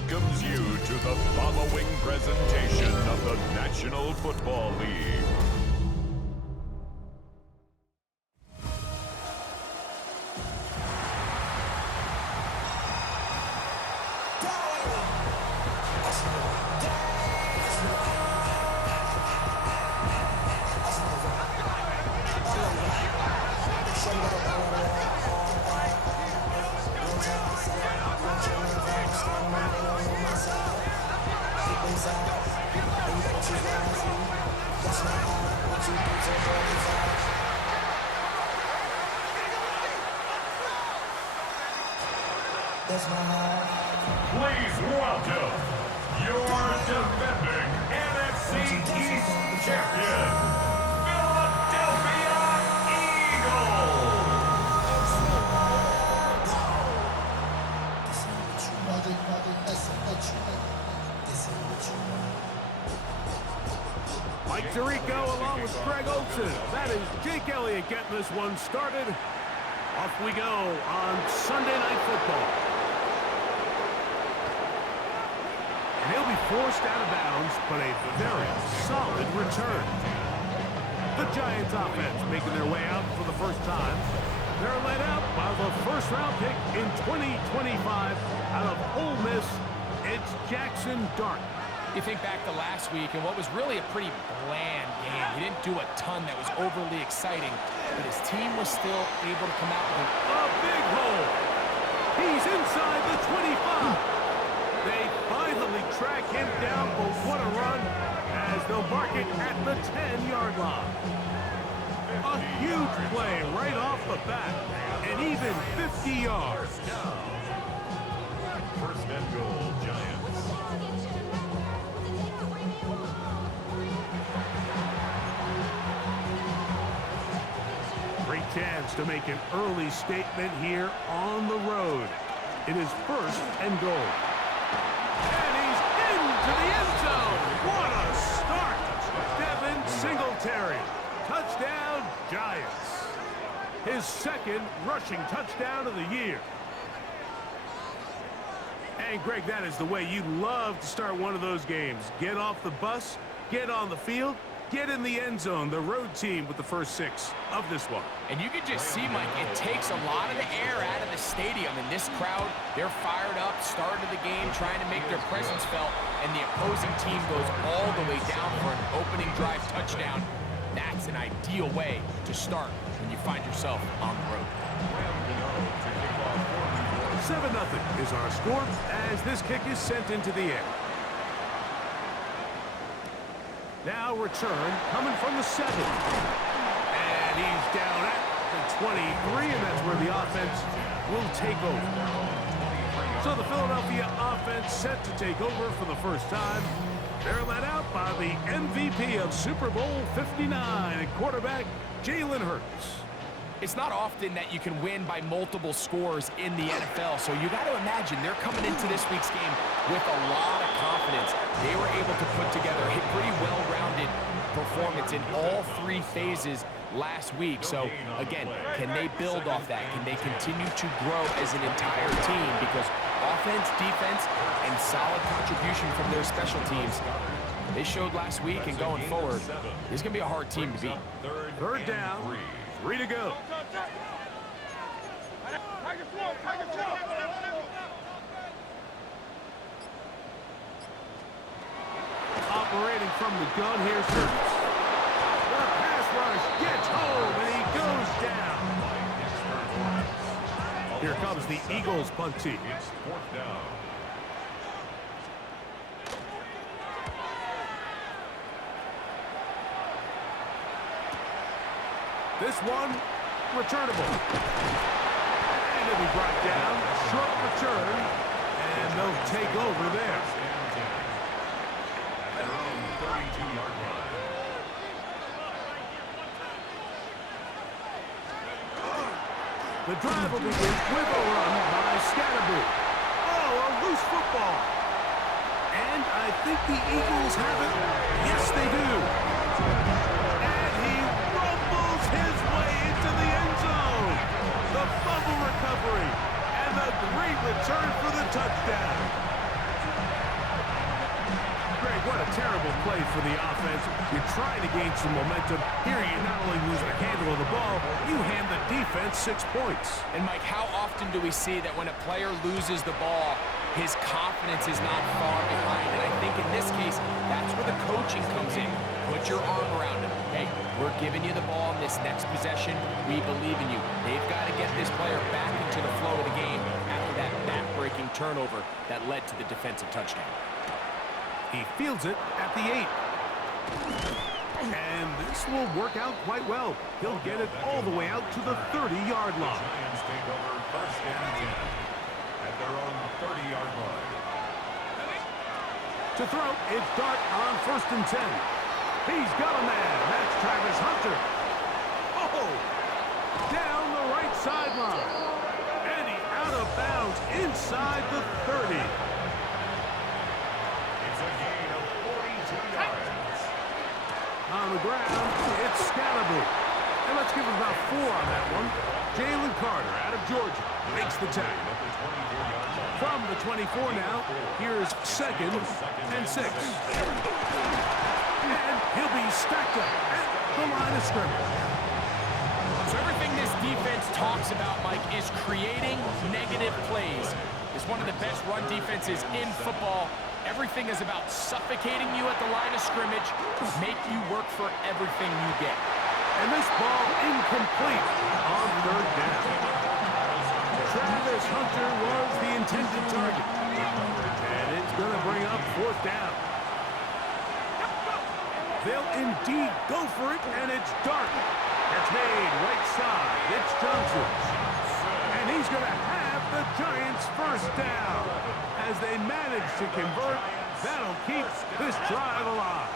welcomes you to the following presentation of the National Football League. Please welcome your defending NFC East champion, Philadelphia Eagles. Mike Tirico along with Greg Olsen. That is Jake Elliott getting this one started. Off we go on Sunday Night Football. And he'll be forced out of bounds, but a very solid return. The Giants offense making their way out for the first time. They're led out by the first-round pick in 2025 out of Ole Miss. It's Jackson Dart. You think back to last week and what was really a pretty bland game. He didn't do a ton that was overly exciting, but his team was still able to come out with a big hole. He's inside the 25. They finally track him down, but what a run as they'll mark it at the 10-yard line. A huge play right off the bat, and even 50 yards. First and goal, Giants. Great chance to make an early statement here on the road. It is first and goal. And he's into the end zone. What a start. Devin Singletary. Touchdown, Giants. His second rushing touchdown of the year. And, Greg, that is the way you love to start one of those games. Get off the bus, get on the field, get in the end zone. The road team with the first 6 of this one. And you can just see, Mike, it takes a lot of the air out of the stadium. And this crowd, they're fired up, start of the game, trying to make their presence felt. And the opposing team goes all the way down for an opening drive touchdown. That's an ideal way to start when you find yourself on the road. 7-0 is our score as this kick is sent into the air. Now return coming from the 7. And he's down at the 23, and that's where the offense will take over. So the Philadelphia offense set to take over for the first time. They're led out by the MVP of Super Bowl 59 and quarterback Jalen Hurts. It's not often that you can win by multiple scores in the NFL, so you got to imagine they're coming into this week's game with a lot of confidence. They were able to put together a pretty well-rounded performance in all 3 phases last week. So, again, can they build off that? Can they continue to grow as an entire team? Because offense, defense, and solid contribution from their special teams, they showed last week, and going forward, this is going to be a hard team to beat. Third down, 3 to go. Operating from the gun, here's Hurts. The pass rush gets home, and he goes down. Here comes the Eagles punt team. It's 4th down. This one, returnable. And it'll be brought down. Short return. And they'll take over there. At their own 32-yard line. The drive will begin with a run by Scatterboo. Oh, a loose football. And I think the Eagles have it. Yes, they do. And he rumbles his way into the end zone. The fumble recovery and the great return for the touchdown. terrible play for the offense. You're trying to gain some momentum. Here you not only lose the handle of the ball, you hand the defense 6 points. And Mike, how often do we see that when a player loses the ball, his confidence is not far behind? And I think in this case, that's where the coaching comes in. Put your arm around him. Hey, we're giving you the ball in this next possession. We believe in you. They've got to get this player back into the flow of the game after that back-breaking turnover that led to the defensive touchdown. He fields it at the 8. And this will work out quite well. He'll get it all the way out to the 30-yard line. Giants take over first and 10 at their own 30-yard line. To throw, it's Dart on first and 10. He's got a man. That's Travis Hunter. Oh! Down the right sideline. And he's out of bounds inside the 30. It's a gain of 42 yards. On the ground, it's Scalaboo. And let's give him about 4 on that one. Jalen Carter out of Georgia makes the tackle. From the 24 now, here's second and 6. And he'll be stacked up at the line of scrimmage. So everything this defense talks about, Mike, is creating negative plays. It's one of the best run defenses in football. Everything is about suffocating you at the line of scrimmage, make you work for everything you get. And this ball incomplete on third down. Travis Hunter was the intended target. And it's going to bring up fourth down. They'll indeed go for it, and it's Dart. It's made right side. It's Johnson. And he's going to have the Giants first down. As they manage to convert, that'll keep this drive alive.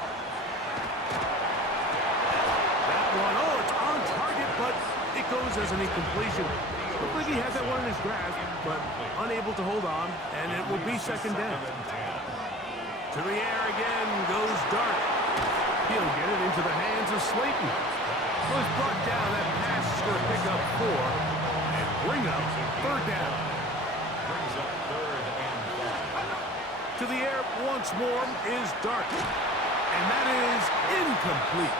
That one, oh, it's on target, but it goes as an incompletion. Looked like he had that one in his grasp, but unable to hold on, and it will be second down. To the air again goes Dart. He'll get it into the hands of Slayton. Was brought down. That pass is going to pick up 4 and bring up third down. Brings up third and 5. To the air once more is Dart. And that is incomplete.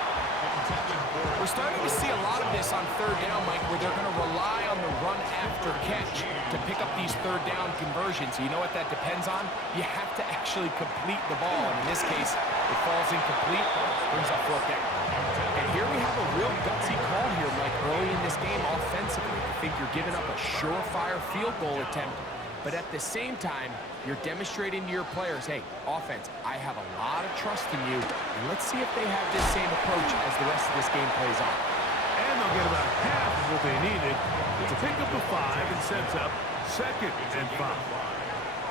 We're starting to see a lot of this on third down, Mike, where they're going to rely on the run after catch to pick up these third down conversions. You know what that depends on? You have to actually complete the ball. And in this case, it falls incomplete, brings up fourth down. And here we have a real gutsy call here, Mike, early in this game offensively. I think you're giving up a surefire field goal attempt. But at the same time, you're demonstrating to your players, hey, offense, I have a lot of trust in you, and let's see if they have this same approach as the rest of this game plays on. And they'll get about half of what they needed to pick up a 5 and sets up second and 5.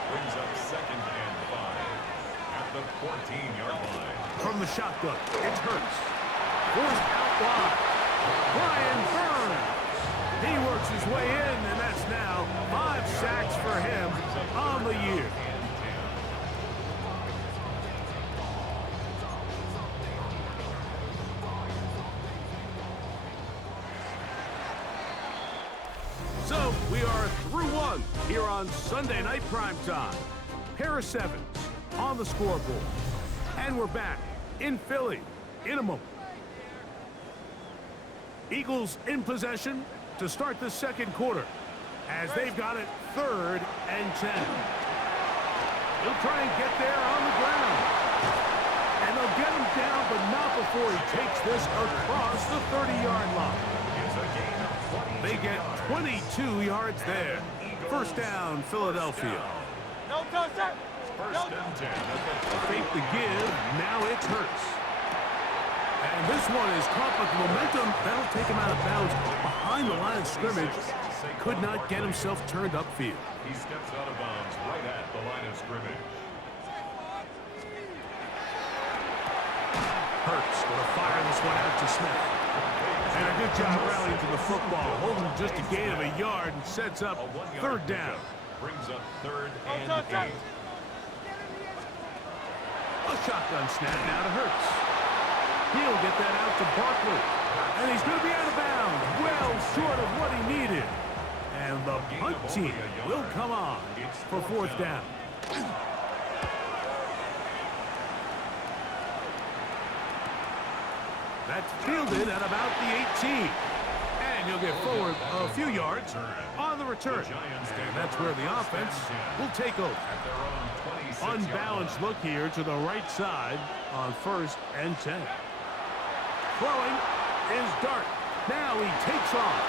Brings up second and 5 at the 14-yard line. From the shotgun, it's Hurts. Forced out wide. Brian Burns. He works his way in, and that's now 5 sacks for him on the year. So we are through 1 here on Sunday Night Primetime. Pair of 7s on the scoreboard. And we're back in Philly in a moment. Eagles in possession to start the second quarter as they've got it third and 10. He'll try and get there on the ground. And they'll get him down, but not before he takes this across the 30-yard line. They get 22 yards there. First down, Philadelphia. No contact. First and 10. Fake the give. Now it's Hurts. And this one is caught, but the momentum, that'll take him out of bounds behind the line of scrimmage. Could not get himself turned upfield. He steps out of bounds right at the line of scrimmage. Hurts going to fire this one out to Smith. And a good job rallying to the football. Holding just a gain of a yard and sets up third down. Brings up third and 8. A shotgun snap now to Hurts. He'll get that out to Barkley. And he's going to be out of bounds. Well short of what he needed. And the punt team will come on for fourth down. That's fielded at about the 18. And he'll get forward a few yards on the return. And that's where the offense will take over. Unbalanced look here to the right side on 1st and 10. Throwing is Dart. Now he takes off.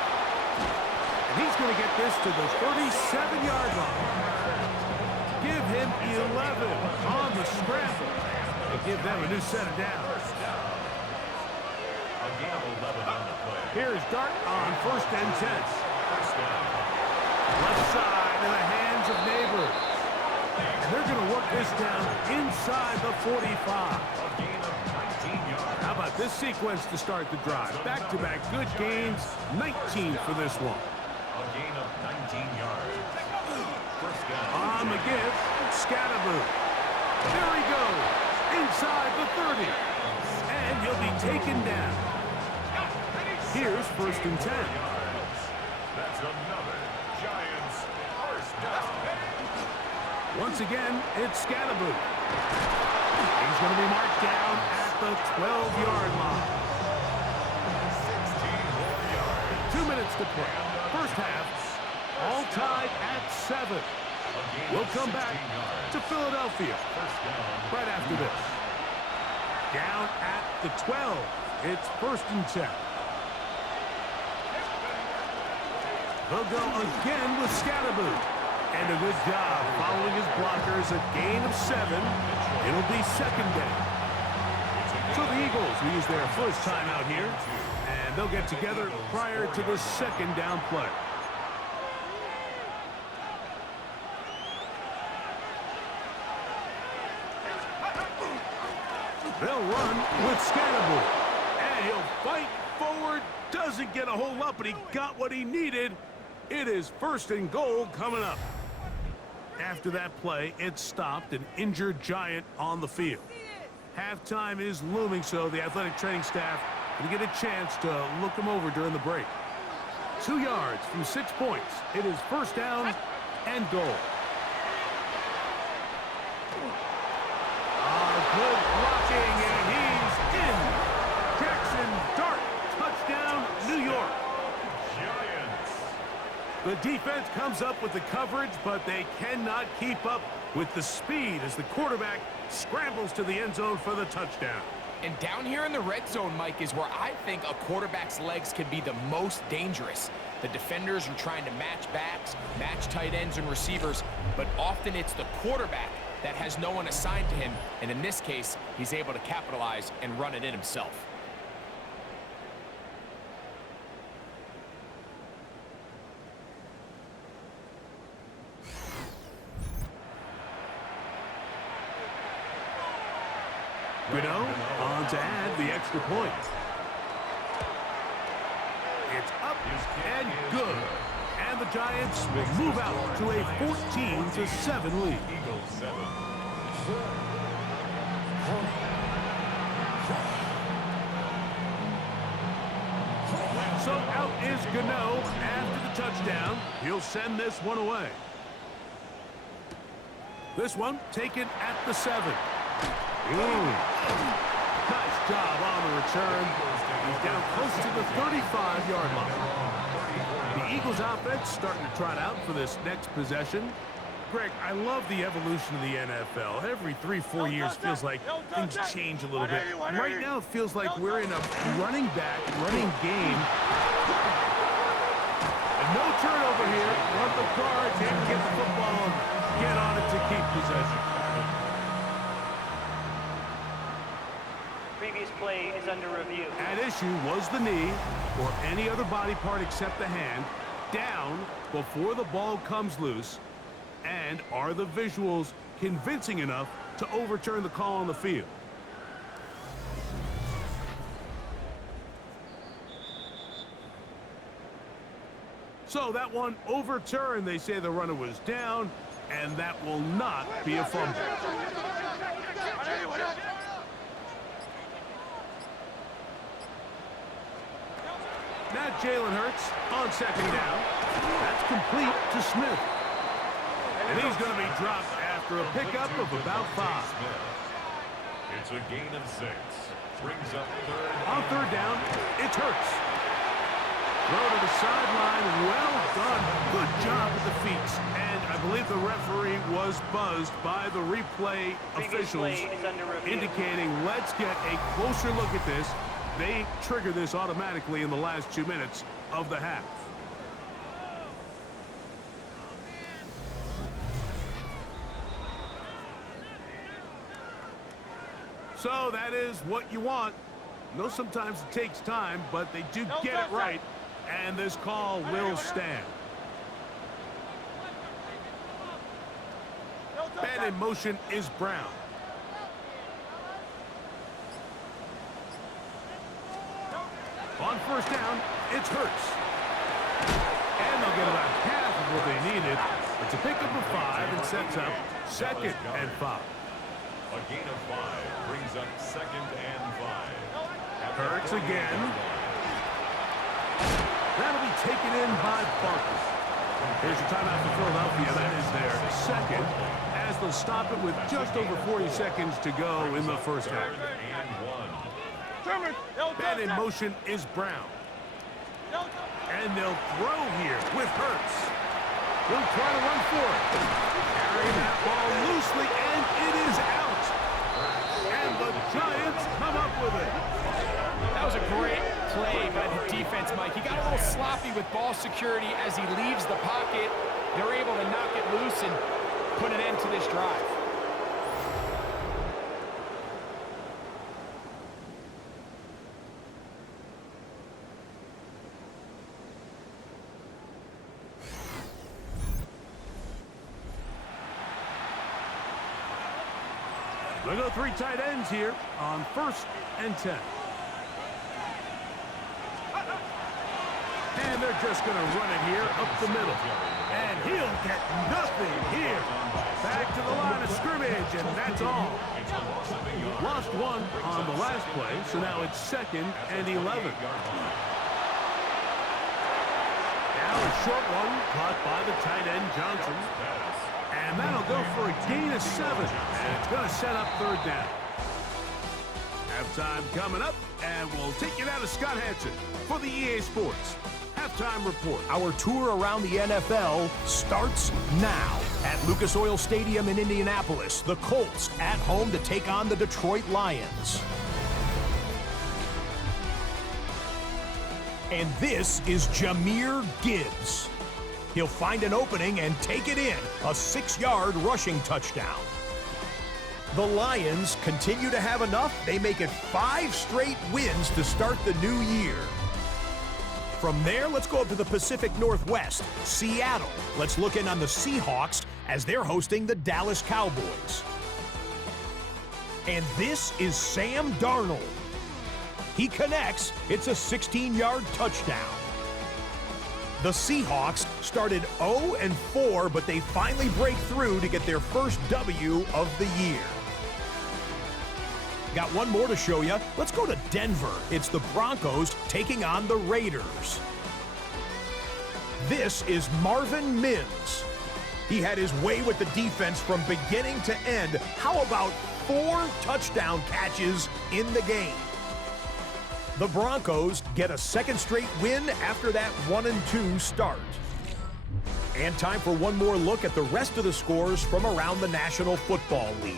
And he's going to get this to the 37-yard line. Give him 11 on the scramble. And give them a new set of downs. Here's Dart on 1st and 10. Left side in the hands of Neighbors. And they're going to work this down inside the 45. How about this sequence to start the drive? Back-to-back good gains, 19 for this one. A gain of 19 yards. On the give, Scatterboo. There he goes, inside the 30. And he'll be taken down. Here's 1st and 10. That's another Giants first down. Once again, it's Scatterboo. He's going to be marked down at the 12-yard line. 16 more yards. 2 minutes to play. First half, all tied at 7. We'll come back to Philadelphia right after this. Down at the 12. It's 1st and 10. They'll go again with Scatterboo. And a good job following his blockers. A gain of 7. It'll be 2nd down. So the Eagles will use their first time out here. And they'll get together prior to the 2nd down play. They'll run with Scatterboo. And he'll fight forward. Doesn't get a hold up, but he got what he needed. It is 1st and goal coming up. After that play, it stopped an injured Giant on the field. Halftime is looming, so the athletic training staff will get a chance to look him over during the break. 2 yards from 6 points. It is 1st down and goal. Good blocking, and he's in. Jackson Dart, touchdown, New York. Giants. The defense comes up with the coverage, but they cannot keep up with the speed as the quarterback scrambles to the end zone for the touchdown. And down here in the red zone, Mike, is where I think a quarterback's legs can be the most dangerous. The defenders are trying to match backs, match tight ends and receivers, but often it's the quarterback that has no one assigned to him, and in this case, he's able to capitalize and run it in himself. Guido on to add the extra point. It's up and good. And the Giants will move out to a 14-7 lead. Eagles 7. So out is Gano after the touchdown. He'll send this one away. This one taken at the 7. Nice job on the return. He's down close to the 35-yard line. The Eagles offense starting to trot out for this next possession. Greg, I love the evolution of the NFL. Every 3-4 years feels like things change a little bit. Right now it feels like we're in a running game. And no turnover here. Want the Cards and get the football and get on it to keep possession. Previous play is under review. At issue was the knee or any other body part except the hand down before the ball comes loose. And are the visuals convincing enough to overturn the call on the field? So that one overturned. They say the runner was down, and that will not be a fumble. Now Jalen Hurts on 2nd down. That's complete to Smith. And he's going to be dropped after a pickup of about 5. It's a gain of 6. brings up third. On third down, it's Hurts. Throw to the sideline. Well done. Good job with the feet. And I believe the referee was buzzed by the replay officials, indicating let's get a closer look at this. They trigger this automatically in the last 2 minutes of the half. So that is what you want. No, sometimes it takes time, but they do get it right. And this call will stand. Man in motion is Brown. On first down, it's Hurts. And they'll get about half of what they needed. It's a pickup of 5 and sets up 2nd and 5. A gain of 5 brings up 2nd and 5. Hurts again. That'll be taken in by Barker. Here's your timeout for Philadelphia. That is their 2nd, as they'll stop it with just over 40 seconds to go in the first half. Man in motion is Brown. And they'll throw here with Hurts. He'll try to run for it. Carrying that ball loosely, and it is out. And the Giants come up with it. That was a great play by the defense, Mike. He got a little sloppy with ball security as he leaves the pocket. They're able to knock it loose and put an end to this drive. We'll go 3 tight ends here on 1st and 10. And they're just going to run it here up the middle. And he'll get nothing here. Back to the line of scrimmage, and that's all. Lost 1 on the last play, so now it's 2nd and 11. Now a short one caught by the tight end Johnson. And that'll go for a gain of 7. And it's going to set up 3rd down. Halftime coming up, and we'll take you down to Scott Hansen for the EA Sports Halftime Report. Our tour around the NFL starts now. At Lucas Oil Stadium in Indianapolis, the Colts at home to take on the Detroit Lions. And this is Jahmyr Gibbs. He'll find an opening and take it in, a 6-yard rushing touchdown. The Lions continue to have enough. They make it 5 straight wins to start the new year. From there, let's go up to the Pacific Northwest, Seattle. Let's look in on the Seahawks as they're hosting the Dallas Cowboys. And this is Sam Darnold. He connects. It's a 16-yard touchdown. The Seahawks started 0-4, but they finally break through to get their first W of the year. Got one more to show you. Let's go to Denver. It's the Broncos taking on the Raiders. This is Marvin Mims. He had his way with the defense from beginning to end. How about 4 touchdown catches in the game? The Broncos get a 2nd straight win after that 1-2 start. And time for one more look at the rest of the scores from around the National Football League.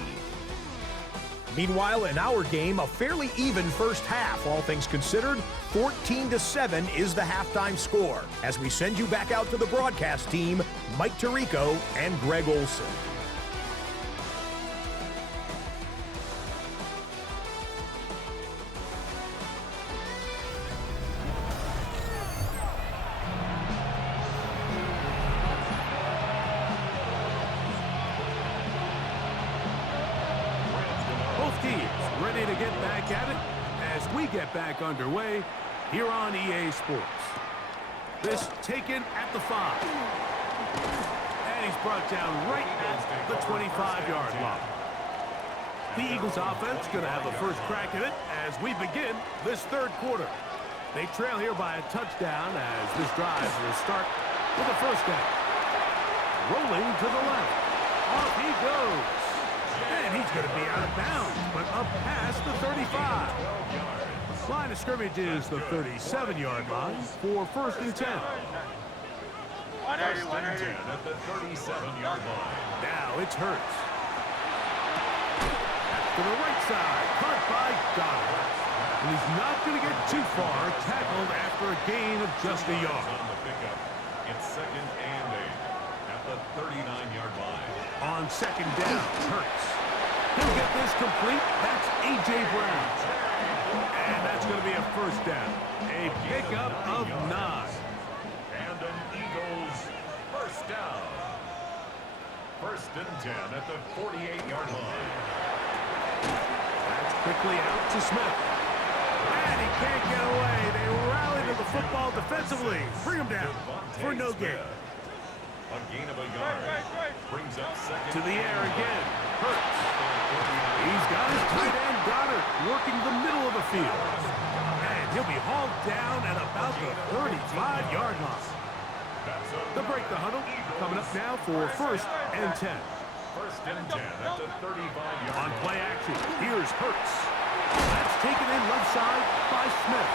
Meanwhile, in our game, a fairly even first half, all things considered. 14-7 is the halftime score. As we send you back out to the broadcast team, Mike Tirico and Greg Olson. Ready to get back at it as we get back underway here on EA Sports. This taken at the 5. And he's brought down right at the 25-yard line. The Eagles offense going to have the first crack at it as we begin this 3rd quarter. They trail here by a touchdown as this drive will start with a first down. Rolling to the left. Off he goes. And he's going to be out of bounds, but up past the 35. Line of scrimmage is the 37-yard line for 1st and 10. 1st and 10 at the 37-yard line. Now it's Hurts. To the right side, caught by Goddard. And he's not going to get too far, tackled after a gain of just a yard. On the pickup, it's 2nd and 8 at the 39-yard line. On 2nd down, Hurts. He'll get this complete. That's A.J. Brown. And that's going to be a 1st down. A pickup of 9. And an Eagles 1st down. 1st and 10 at the 48-yard line. That's quickly out to Smith. And he can't get away. They rally to the football defensively. Bring him down for no gain. A gain of a yard. Brings up 2nd. To the air again. Hurts. He's got his tight end Goddard working the middle of the field. And he'll be hauled down at about the 35-yard line. To break the huddle, coming up now for 1st and 10. 1st and 10 at the 35-yard On line. play action, here's Hurts. That's taken in left side by Smith.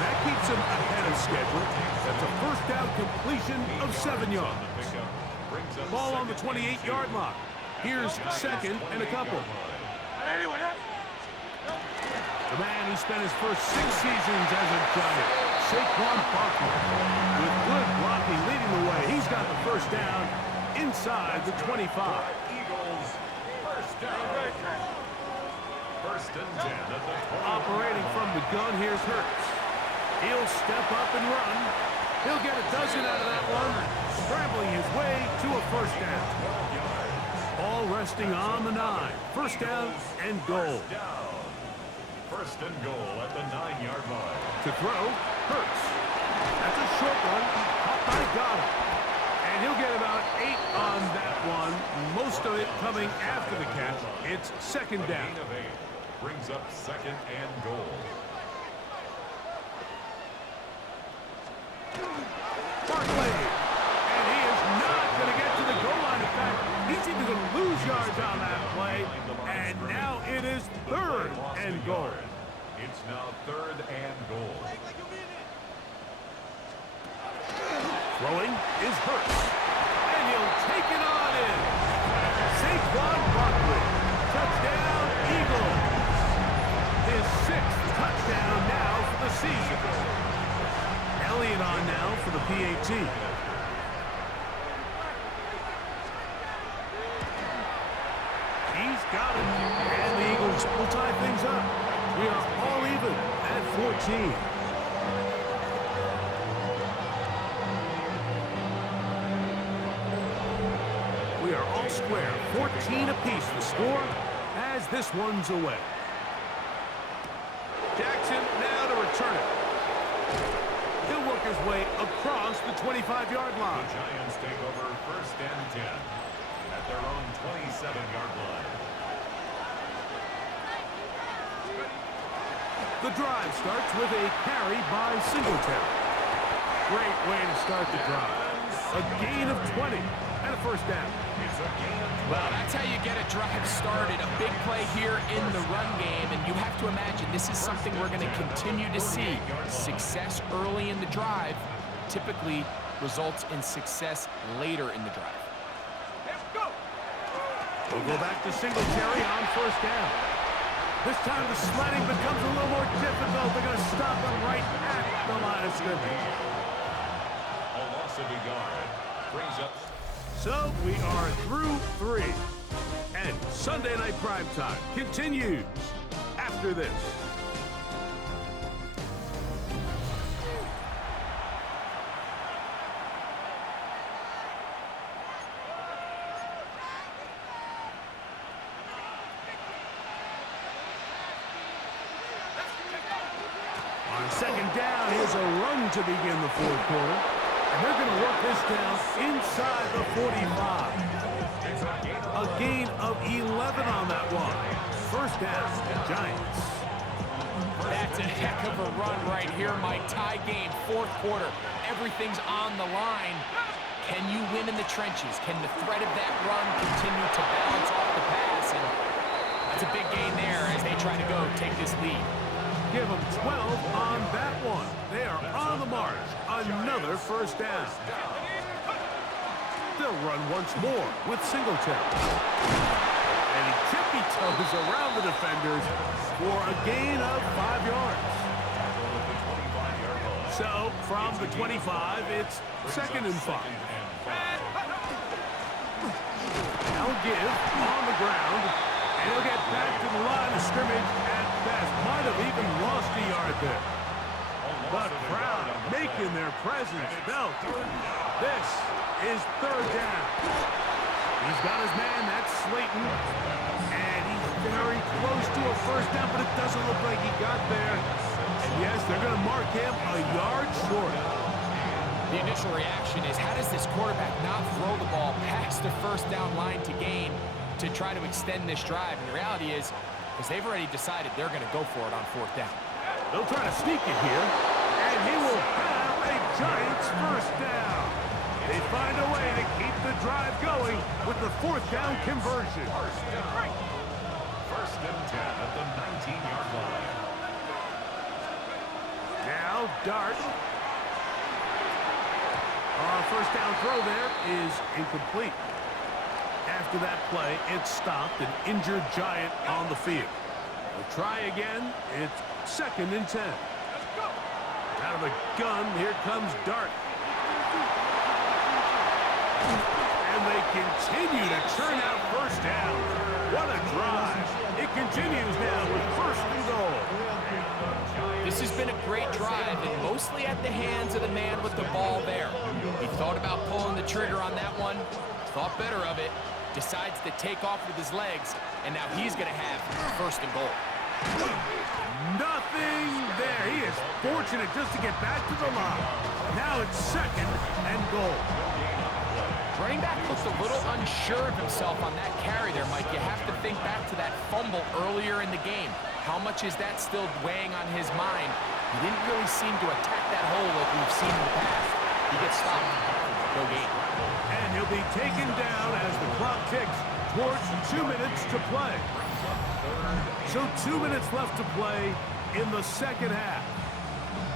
That keeps him ahead of schedule. That's a 1st down completion of 7 yards. Ball on the 28-yard line. Here's 2nd and a couple. The man who spent his first 6 seasons as a Giant, Saquon Barkley. With good blocking leading the way, he's got the 1st down inside the 25. Eagles 1st down. 1st and 10 at the 20. Operating from the gun, here's Hurts. He'll step up and run. He'll get a dozen out of that one, scrambling his way to a 1st down. All resting on the 9. 1st down and goal. 1st and goal at the 9-yard line. To throw, Hurts. That's a short one, caught by Goddard. And he'll get about 8 on that one, most of it coming after the catch. It's 2nd down. Gain of 8 brings up 2nd and goal. Barkley. And he is not going to get to the goal line. In fact, he's even going to lose yards on that play. And now it is 3rd and goal. It's now 3rd and goal. Throwing is Hurts. And he'll take it on in. Saquon Barkley. Touchdown, Eagles. His 6th touchdown now for the season. Elliott on now for the PAT. He's got it. And the Eagles will tie things up. We are all even at 14. We are all square. 14 apiece the score as this one's away. Jackson now to return it. He'll work his way across the 25-yard line. The Giants take over 1st and 10 at their own 27-yard line. The drive starts with a carry by Singletary. Great way to start the drive. A gain of 20 and a 1st down. It's a gain of 20. Well, that's how you get a drive started. A big play here in the run game, and you have to imagine this is something we're going to continue to see. Success early in the drive typically results in success later in the drive. We'll go back to Singletary on 1st down. This time the sledding becomes a little more difficult. They're going to stop him right at the line of scrimmage. A loss of a yard brings up. So we are through 3. And Sunday Night Primetime continues after this. On 2nd down, here's a run to begin the 4th quarter. And they're going to work this down inside the 45. A gain of 11 on that one. 1st down, Giants. That's a heck of a run right here, Mike. Tie game, 4th quarter. Everything's on the line. Can you win in the trenches? Can the threat of that run continue to balance off the pass? And that's a big gain there as they try to go take this lead. Give them 12 on that one. They are on the march. Another first down. They'll run once more with Singletary. And he tippy-toes around the defenders for a gain of 5 yards. So, from the 25, it's 2nd and 5. Now give on the ground, and he'll get back to the line of scrimmage at best. Might have even lost a yard there. But crowd making their presence felt. This is 3rd down. He's got his man, that's Slayton. And he's very close to a first down, but it doesn't look like he got there. And yes, they're going to mark him a yard short. The initial reaction is, how does this quarterback not throw the ball past the first down line to gain to try to extend this drive? And the reality is they've already decided they're going to go for it on 4th down. They'll try to sneak it here, and he will have a Giants first down. They find a way to keep the drive going with the 4th down conversion. First and 10 at the 19-yard line. Now, Dart. First down throw there is incomplete. After that play, it stopped an injured Giant on the field. They'll try again. It's 2nd and 10. Out of the gun, here comes Dart. And they continue to churn out first down. What a drive. It continues now with 1st and goal. This has been a great drive, and mostly at the hands of the man with the ball there. He thought about pulling the trigger on that one, thought better of it, decides to take off with his legs, and now he's going to have 1st and goal. Nothing there. He is fortunate just to get back to the line. Now it's 2nd and goal. Running back looked a little unsure of himself on that carry there, Mike. You have to think back to that fumble earlier in the game. How much is that still weighing on his mind? He didn't really seem to attack that hole like we've seen in the past. He gets stopped. No gain. And he'll be taken down as the clock ticks towards 2 minutes to play. So 2 minutes left to play in the 2nd half.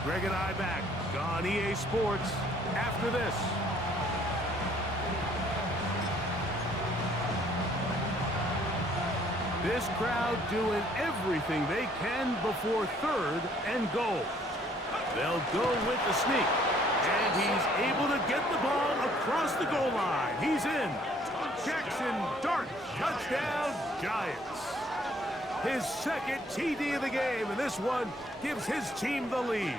Greg and I back on EA Sports after this. This crowd doing everything they can before 3rd and goal. They'll go with the sneak. And he's able to get the ball across the goal line. He's in. Jackson Dart, touchdown, Giants. His 2nd TD of the game, and this one gives his team the lead.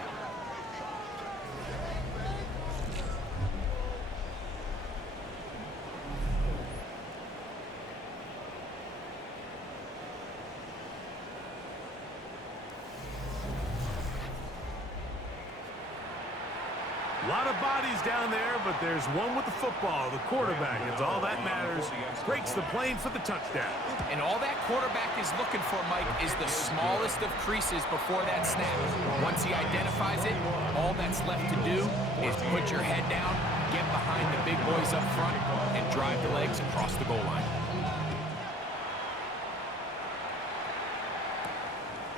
A lot of bodies down there, but there's one with the football, the quarterback. It's all that matters. Breaks the plane for the touchdown. And all that quarterback is looking for, Mike, is the smallest of creases before that snap. Once he identifies it, all that's left to do is put your head down, get behind the big boys up front, and drive the legs across the goal line.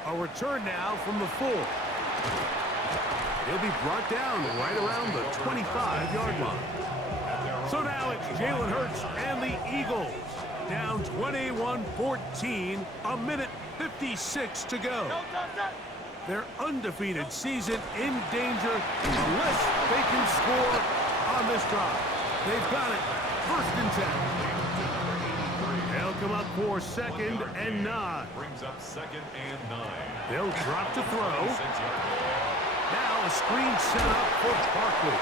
A return now from the 4. He'll be brought down right around the 25-yard line. So now it's Jalen Hurts and the Eagles. Down 21-14, a minute 56 to go. Their undefeated season in danger unless they can score on this drive. They've got it. 1st and 10. They'll come up for 2nd and 9. Brings up 2nd and 9. They'll drop to throw. Now a screen set up for Barkley.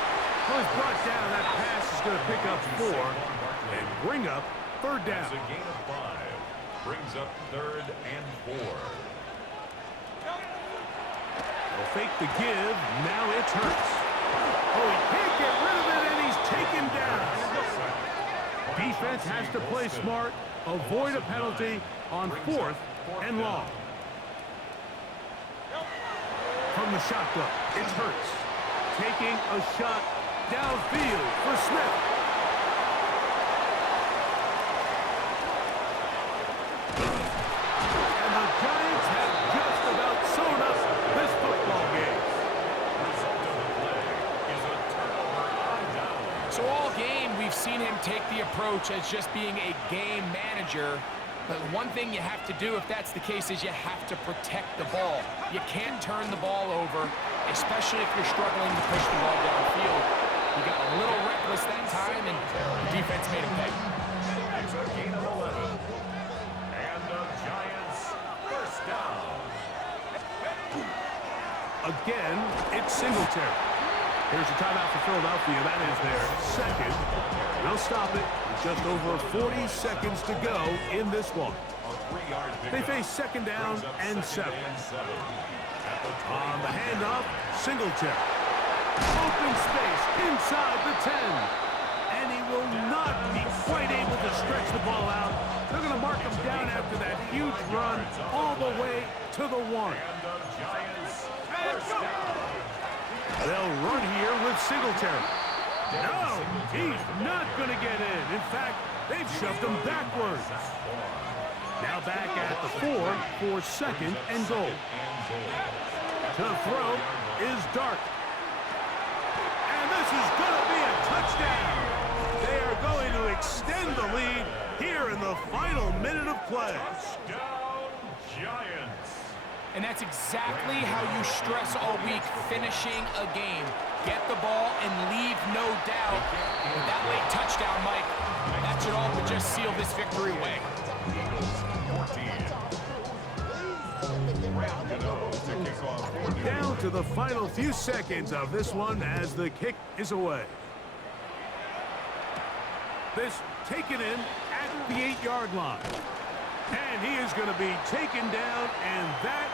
Well, he's brought down. That pass is going to pick up 4 and bring up 3rd down. It's a gain of 5. Brings up 3rd and 4. They'll fake the give. Now it's Hurts. Oh, he can't get rid of it, and he's taken down. Defense has to play smart, avoid a penalty on 4th and long. From the shotgun, it's Hurts. Taking a shot downfield for Smith. So all game, we've seen him take the approach as just being a game manager. But one thing you have to do if that's the case is you have to protect the ball. You can't turn the ball over, especially if you're struggling to push the ball downfield. He got a little reckless that time, and the defense made him pay. It's a gain of 11. And the Giants first down. Again, it's Singletary. Here's a timeout for Philadelphia. That is their second. They'll stop it with just over 40 seconds to go in this one. They face second down and 7. On the handoff, Singletary. Open space inside the 10. And he will not be quite able to stretch the ball out. They're going to mark him down after that huge run all the way to the 1. They'll run here with Singletary. No, he's not going to get in. In fact, they've shoved him backwards. Now back at the 4 for second and goal. To throw is Dark. And this is going to be a touchdown. They are going to extend the lead here in the final minute of play. Touchdown, Giants. And that's exactly how you stress all week, finishing a game. Get the ball and leave no doubt. With that late touchdown, Mike, that should all but just seal this victory away. Down to the final few seconds of this one as the kick is away. This taken in at the 8-yard line. And he is going to be taken down, and that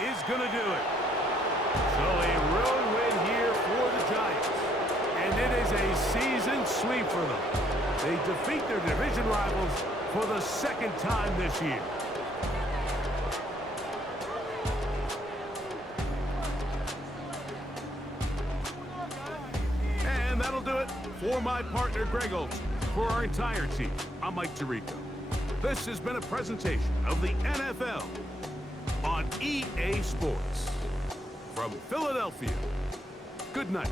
is going to do it. So a road win here for the Giants. And it is a season sweep for them. They defeat their division rivals for the second time this year. And that'll do it for my partner, Greg Olson. For our entire team, I'm Mike Tirico. This has been a presentation of the NFL on EA Sports. From Philadelphia, good night.